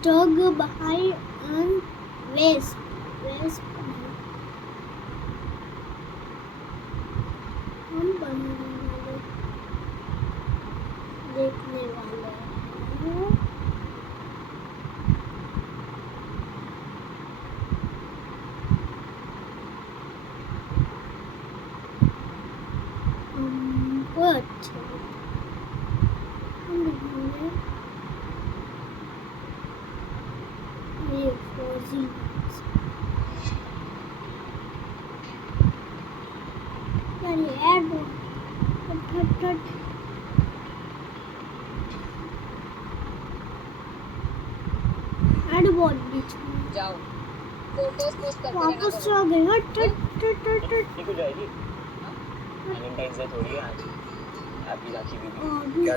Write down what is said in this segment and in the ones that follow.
Stug behind and West. हम बनने वाले देखने वाले हैं। What? ये फौजी यानी ऐड बहुत बीच में जाओ फोटोज पोस्ट करते रहना वापस आ गए ठीक हो जाएगी वैलेंटाइन्स डे थोड़ी है आज हैप्पी राखी बेबी क्या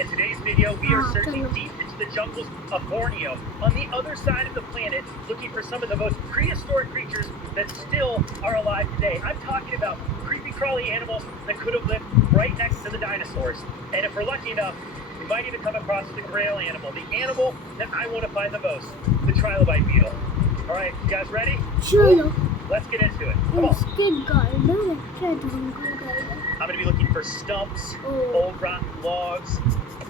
In today's video, we are searching deep into the jungles of Borneo, on the other side of the planet, looking for some of the most prehistoric creatures that still are alive today. I'm talking about creepy crawly animals that could have lived right next to the dinosaurs. And if we're lucky enough, we might even come across the grail animal, the animal that I want to find the most, the trilobite beetle. All right, you guys ready? चलो Let's get into it. Come on. उसके garden क्या ढंग I'm going to be looking for stumps, old rotten logs,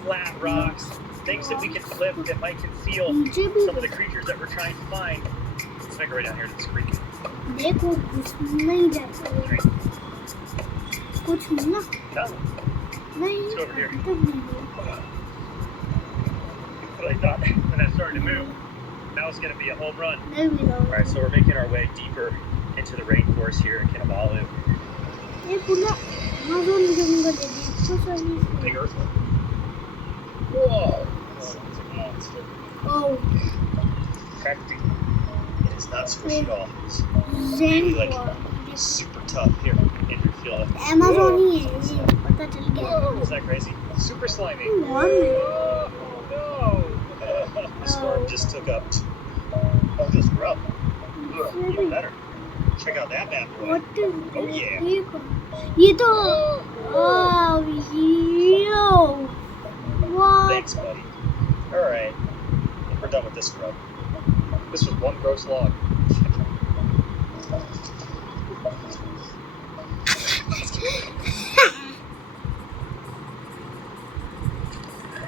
flat rocks, things that we can flip that might conceal some of the creatures that we're trying to find. Let's make our way down here to this creek. देखो नहीं जाता कुछ मिला Nothing. नहीं Let's go over here. तब नहीं But I thought when that started to move, now it's going to be a home run. नहीं मिला All right, so we're making our way deeper into the rainforest here in Kinabalu. ये पूरा Amazon जंगल है देखो सही Big earthworm. Whoa! Oh Crafty. It is not squishy at all. It's zen like super tough. Here, Andrew, feel it. Amazon ही है ये पता चल गया Is that crazy? Super slimy. One. Oh, no! This worm just took up all this grub. Even better. Check out that bad boy. What is Oh, yeah. ये तो wow yo what Thanks, buddy. All right. We're done with this grub. This was one gross log.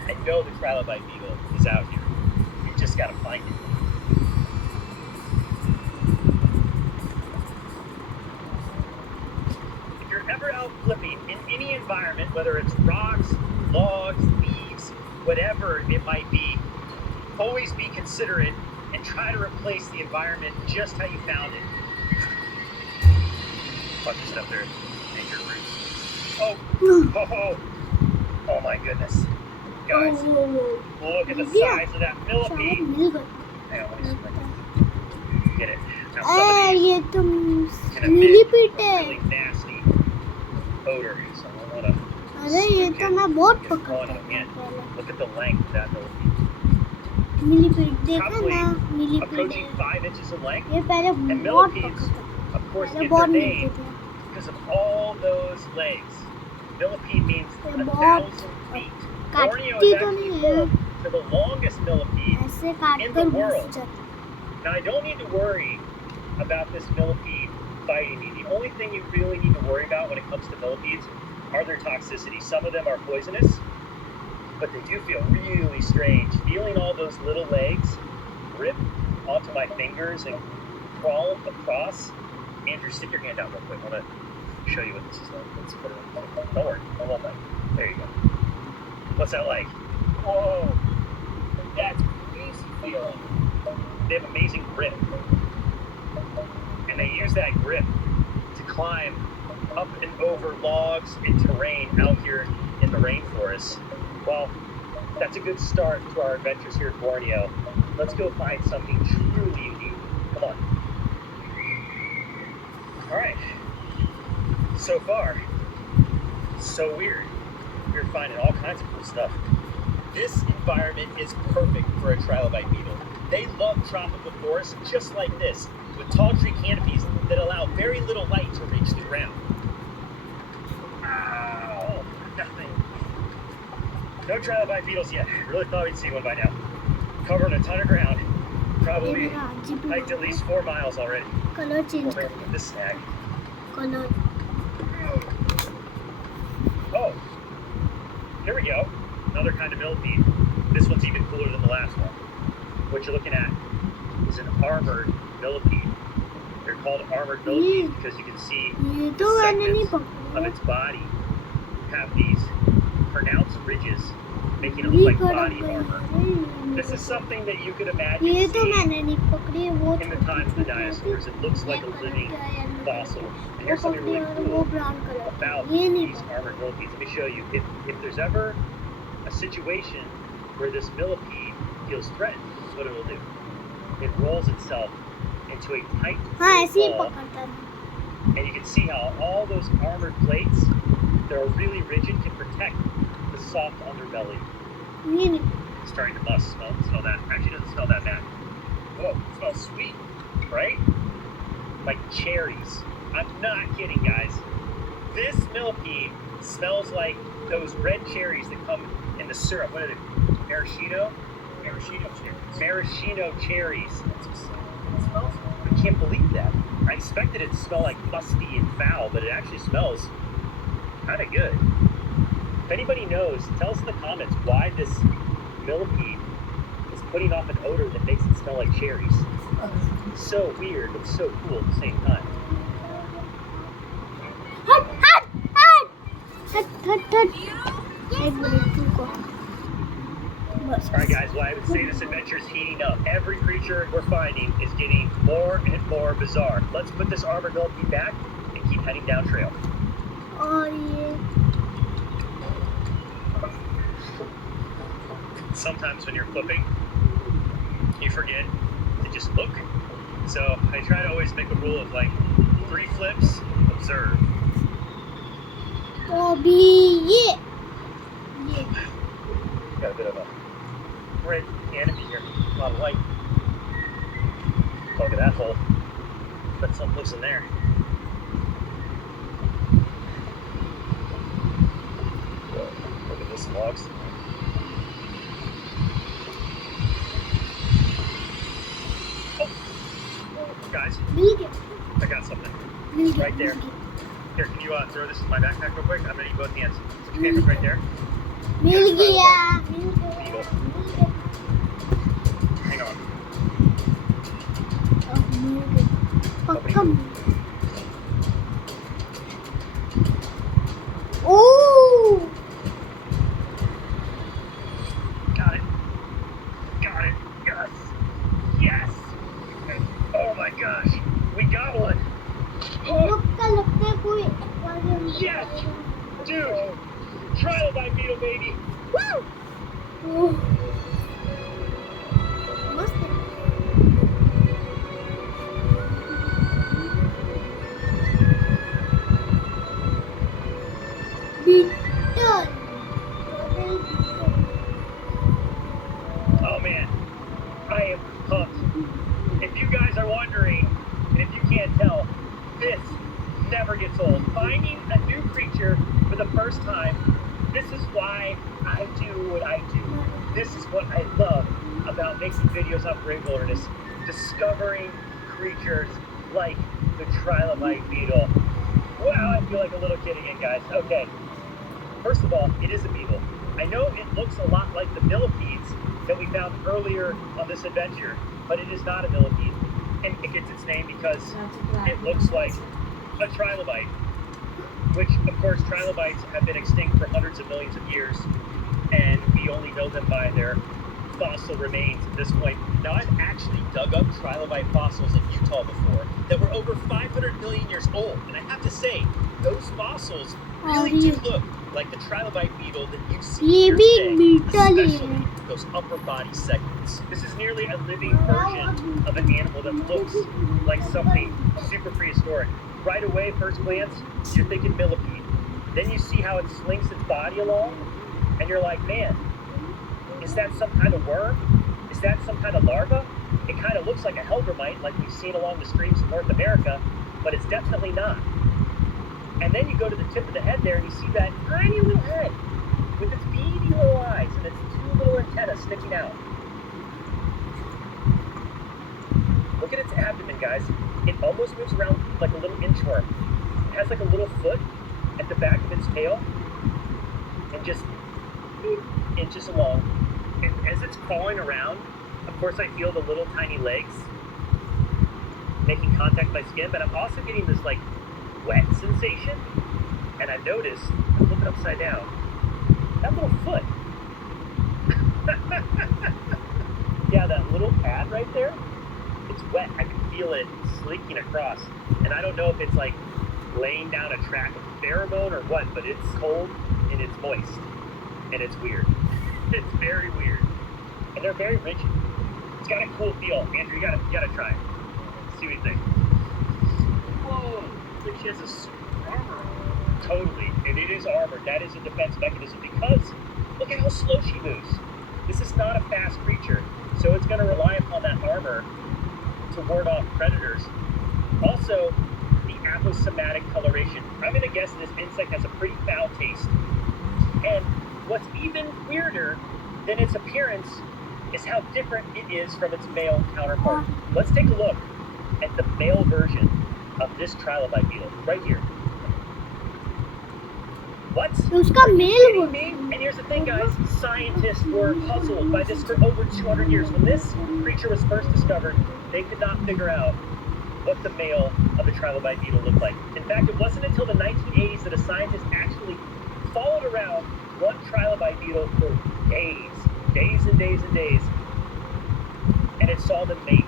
I know the trilobite beetle is out here. You just gotta find it. If you're ever out flipping in any environment, whether it's rocks, logs, leaves, whatever it might be, always be considerate and try to replace the environment just how you found it. Bunch of stuff there. Anchor roots. Oh my goodness. Guys, look at the size of that millipede. मिल गया Hang on, let me see if I can get it. Now, some A of ये तो these can मिलीपीट emit a है really nasty odor, so I want to अरे ये तो मैं बहुत get पकड़ता on था it again. पहले Look at the length of that millipede. मिलीपीट देखा Probably ना मिलीपीट approaching 5 inches in length. ये पहले And बहुत millipedes, पकड़ता of course, पहले get बहुत their मिलते name थे because of all those legs. Millipede means ये 1,000 बहुत feet. Borneo काटती is तो actually नहीं है home to the longest millipede. ऐसे काट in कर the घुस world. जाता Now, I don't need to worry about this millipede biting me. The only thing you really need to worry about when it comes to millipedes are their toxicity. Some of them are poisonous, but they do feel really strange. Feeling all those little legs rip onto my fingers and crawl across. Andrew, stick your hand out real quick. I want to show you what this is like. Let's put it on. Don't worry, I won't bite. There you go. What's that like? Whoa, that's crazy feeling. They have amazing grip. And they use that grip to climb up and over logs and terrain out here in the rainforest. Well, that's a good start to our adventures here in Borneo. Let's go find something truly unique. Come on. All right. So far, so weird. We're finding all kinds of cool stuff. This environment is perfect for a trilobite beetle. They love tropical forests just like this, with tall tree canopies that allow very little light to reach the ground. Ow! Nothing. No trilobite beetles yet. Really thought we'd see one by now. Covered a ton of ground. ये Probably मेरा अजीब hiked at least 4 miles already. Colour Oh change man, कर this snag. Colour Oh, here we go. Another kind of millipede. This one's even cooler than the last one. What you're looking at is an armored millipede. They're called armored millipedes because you can see ये तो मैंने नहीं segments of पकड़ा its body have these pronounced ridges, making it look like body armor. This is something that you could imagine ये तो seeing मैंने नहीं पकड़ी वो in the time of the dinosaurs. It looks like a living fossil. And here's something really और वो cool brown colour about ये नहीं these armored millipedes. Let me show you. If there's ever a situation where this millipede feels threatened, this is what it will do. It rolls itself into a tight हाँ ऐसे ही ball, पकड़ता है and you can see how all those armored plates that are really rigid can protect the soft underbelly. ये नहीं It's starting to must. Smell that. Actually, it doesn't smell that bad. Whoa, it smells sweet, right? Like cherries. I'm not kidding, guys. This millipede smells like those red cherries that come in the syrup. What are they? Maraschino? Maraschino cherries. Maraschino cherries. It smells. I can't believe that. I expected it to smell like musty and foul, but it actually smells kind of good. If anybody knows, tell us in the comments why this millipede is putting off an odor that makes it smell like cherries. So weird, but so cool at the same time. हट हट हट हट हट हट एक minute रुको बस Alright guys, well I would say this adventure is heating up. Every creature we're finding is getting more and more bizarre. Let's put this armored millipede back and keep heading down trail. और ये Sometimes when you're flipping, you forget to just look. So I try to always make a rule of like 3 flips, observe. तो अभी ये Got a bit of a red canopy here, a lot of light. Look at that hole. Bet something lives in there. Look at this logs. Oh, guys, मिल गया I got something. मिल गया Right there. मिल गया Here, can you throw this in my backpack real quick? I'm gonna need both hands. Okay, right there. मिल गया Beetle. Hang on. मिल गया पक्का ओह Got it. Got it. Yes. Yes. Oh my gosh. We got one. Oh, लगता है कोई yes. Dude. Trilobite beetle, baby. ओह मस्त है beetle Oh man. I am pumped. If you guys are wondering, and if you can't tell, this never gets old. Finding a new creature for the first time, this is why I do what I do. This is what I love about making videos on Brave Wilderness. Discovering creatures like the trilobite beetle. Wow, I feel like a little kid again, guys. Okay. First of all, it is a beetle. I know it looks a lot like the millipedes that we found earlier on this adventure, but it is not a millipede. And it gets its name because it looks like a trilobite, which, of course, trilobites have been extinct for hundreds of millions of years, and we only know them by their fossil remains at this point. Now, I've actually dug up trilobite fossils in Utah before that were over 500 million years old, and I have to say, those fossils really do look like the trilobite beetle that you see ये here भी today, beetle ही especially है those upper body segments. This is nearly a living version of an animal that looks like something super prehistoric. Right away, first glance, you're thinking millipede. Then you see how it slinks its body along, and you're like, man, is that some kind of worm? Is that some kind of larva? It kind of looks like a hellgrammite, like we've seen along the streams of North America, but it's definitely not. And then you go to the tip of the head there, and you see that tiny little head with its beady little eyes and its 2 little antennas sticking out. Look at its abdomen, guys. It almost moves around like a little inchworm. It has like a little foot at the back of its tail, and just inches along. And as it's crawling around, of course I feel the little tiny legs making contact with my skin, but I'm also getting this like wet sensation. And I've noticed, I'm flipping upside down, that little foot. Yeah, that little pad right there, it's wet. I can feel it slinking across. And I don't know if it's like laying down a track of pheromone or what, but it's cold and it's moist. And it's weird. It's very weird. And they're very rigid. It's got a cool feel. Andrew, you gotta try it. See what you think. Whoa, it's like she has a suit of armor on. Totally, and it is armored. That is a defense mechanism because look at how slow she moves. This is not a fast creature, so it's going to rely upon that armor to ward off predators. Also, the aposematic coloration. I'm going to guess this insect has a pretty foul taste. And what's even weirder than its appearance is how different it is from its male counterpart. Let's take a look at the male version of this trilobite beetle right here. What? उसका mail Kidding वो me? And here's the thing, guys. Scientists were puzzled by this for over 200 years. When this creature was first discovered, they could not figure out what the male of the trilobite beetle looked like. In fact, it wasn't until the 1980s that a scientist actually followed around one trilobite beetle for days and days and days, and it saw them mate.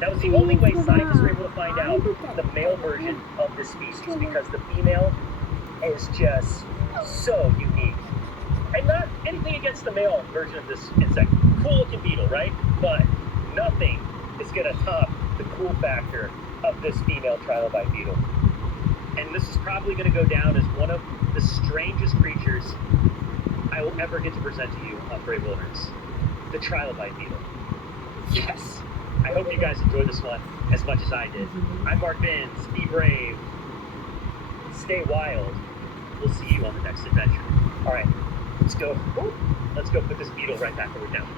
That was the only way scientists were able to find out the male version of this species, because the female is just so unique. And not anything against the male version of this insect. Cool looking beetle, right? But nothing is gonna top the cool factor of this female trilobite beetle. And this is probably gonna go down as one of the strangest creatures I will ever get to present to you on Brave Wilderness. The trilobite beetle. Yes! I hope you guys enjoyed this one as much as I did. I'm Mark Binns. Be brave. Stay wild. We'll see you on the next adventure. All right, let's go. Let's go put this beetle right back where we found it.